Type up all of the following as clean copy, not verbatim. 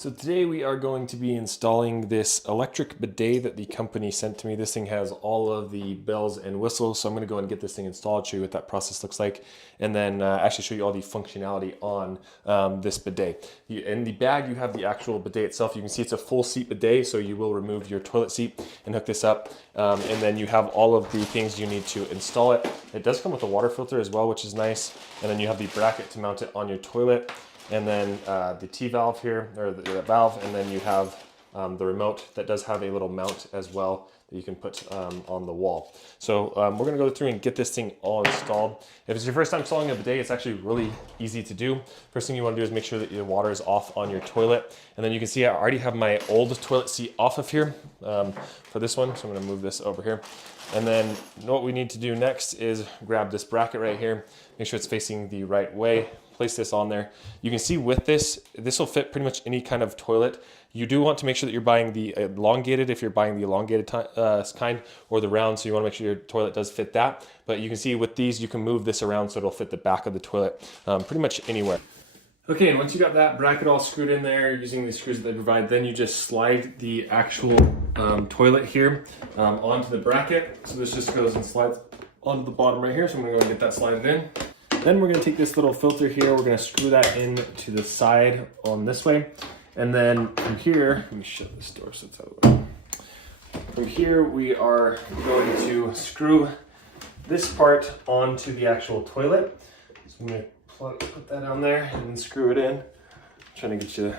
So today we are going to be installing this electric bidet that the company sent to me. This thing has all of the bells and whistles, so I'm going to go and get this thing installed, show you what that process looks like, and then actually show you all the functionality on this bidet. In the bag you have the actual bidet itself. You can see it's a full seat bidet, so you will remove your toilet seat and hook this up, and then you have all of the things you need to install it. It does come with a water filter as well, which is nice, and then you have the bracket to mount it on your toilet. And then the T-valve here, or the valve, and then you have the remote that does have a little mount as well that you can put on the wall. So we're gonna go through and get this thing all installed. If it's your first time installing a bidet, it's actually really easy to do. First thing you wanna do is make sure that your water is off on your toilet. And then you can see I already have my old toilet seat off of here for this one. So I'm gonna move this over here. And then what we need to do next is grab this bracket right here, make sure it's facing the right way. Place this on there. You can see with this will fit pretty much any kind of toilet. You do want to make sure that you're buying the elongated, if you're buying the elongated kind, or the round, so you want to make sure your toilet does fit that. But you can see with these, you can move this around so it'll fit the back of the toilet pretty much anywhere. Okay, and once you got that bracket all screwed in there using the screws that they provide, then you just slide the actual toilet here onto the bracket. So this just goes and slides onto the bottom right here. So I'm gonna go and get that slided in. Then we're gonna take this little filter here, we're gonna screw that in to the side on this way. And then from here, let me shut this door so it's out of the way. From here, we are going to screw this part onto the actual toilet. So I'm gonna put that on there and then screw it in. I'm trying to get you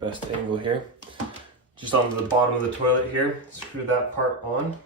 the best angle here. Just onto the bottom of the toilet here, screw that part on.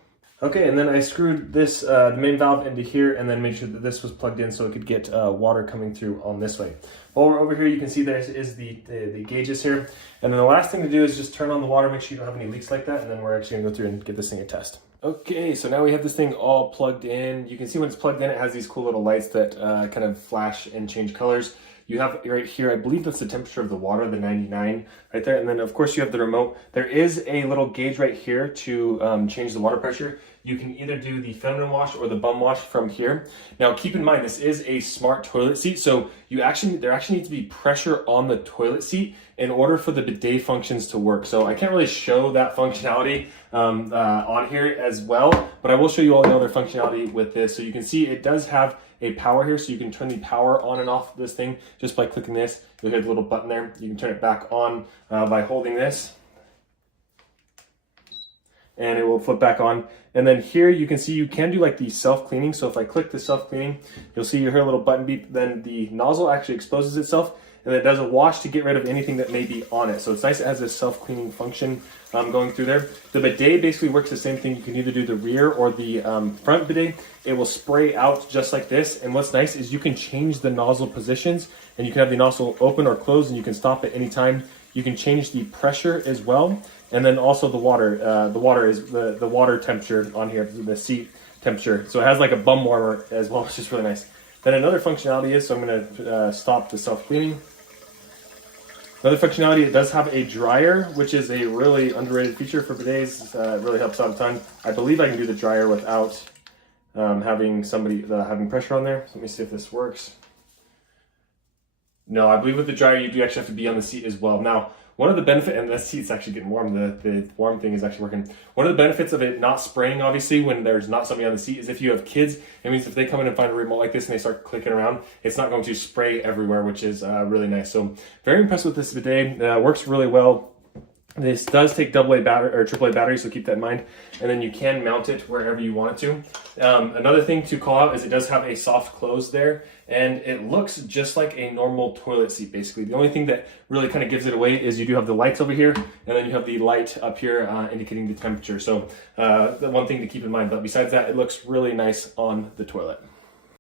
Okay, and then I screwed this the main valve into here and then made sure that this was plugged in so it could get water coming through on this way. While we're over here, you can see there is the gauges here. And then the last thing to do is just turn on the water, make sure you don't have any leaks like that, and then we're actually gonna go through and give this thing a test. Okay, so now we have this thing all plugged in. You can see when it's plugged in, it has these cool little lights that kind of flash and change colors. You have right here, I believe that's the temperature of the water, the 99 right there. And then of course you have the remote. There is a little gauge right here to change the water pressure. You can either do the feminine wash or the bum wash from here. Now keep in mind, this is a smart toilet seat. So there actually needs to be pressure on the toilet seat in order for the bidet functions to work. So I can't really show that functionality on here as well, but I will show you all the other functionality with this. So you can see it does have a power here, so you can turn the power on and off this thing just by clicking this. You'll hit the little button there. You can turn it back on by holding this, and it will flip back on. And then here you can see you can do like the self-cleaning. So if I click the self-cleaning, you'll see you hear a little button beep, then the nozzle actually exposes itself and it does a wash to get rid of anything that may be on it. So it's nice it has this self-cleaning function going through there. The bidet basically works the same thing. You can either do the rear or the front bidet. It will spray out just like this. And what's nice is you can change the nozzle positions and you can have the nozzle open or closed and you can stop at any time. You can change the pressure as well. And then also the water. The water is the water temperature on here, the seat temperature. So it has like a bum warmer as well, which is really nice. Then another functionality is, so I'm gonna stop the self-cleaning. Another functionality, it does have a dryer, which is a really underrated feature for bidets. It really helps out a ton. I believe I can do the dryer without having pressure on there. So let me see if this works. No, I believe with the dryer, you do actually have to be on the seat as well. Now, one of the benefits, and the seat's actually getting warm, the warm thing is actually working. One of the benefits of it not spraying, obviously, when there's not somebody on the seat, is if you have kids, it means if they come in and find a remote like this and they start clicking around, it's not going to spray everywhere, which is really nice. So very impressed with this bidet. Works really well. This does take AA battery or AAA battery, so keep that in mind. And then you can mount it wherever you want it to. Another thing to call out is it does have a soft close there, and it looks just like a normal toilet seat, basically. The only thing that really kind of gives it away is you do have the lights over here, and then you have the light up here indicating the temperature. So the one thing to keep in mind, but besides that, it looks really nice on the toilet.